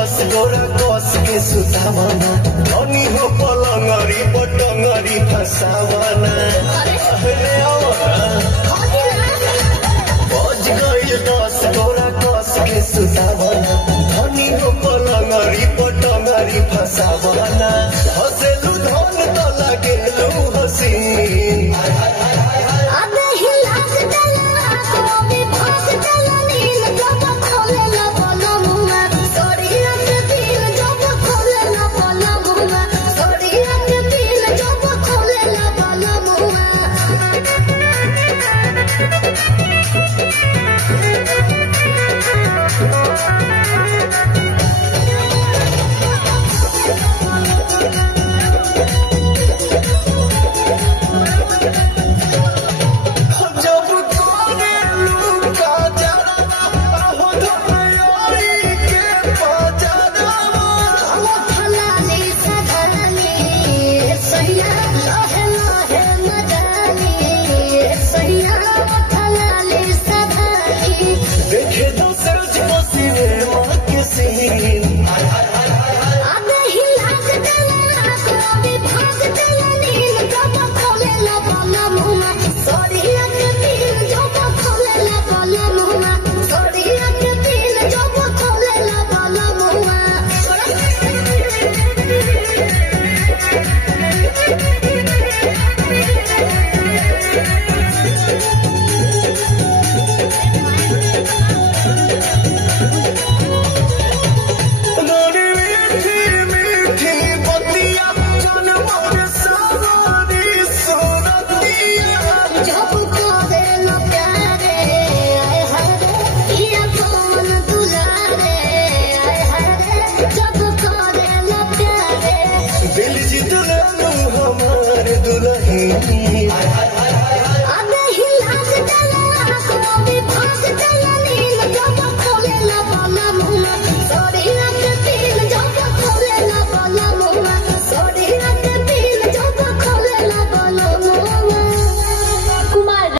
दस गोरा कस के सुतावना धनी हो पलंगरी पटंगरी फसावना बज गई दस गोरा कस के सुतावना धनी हो पलंगरी पटंगरी फसावना हसेलू धन तो लागेलू हसीन देखे तो सच बसी रे माँ के सीन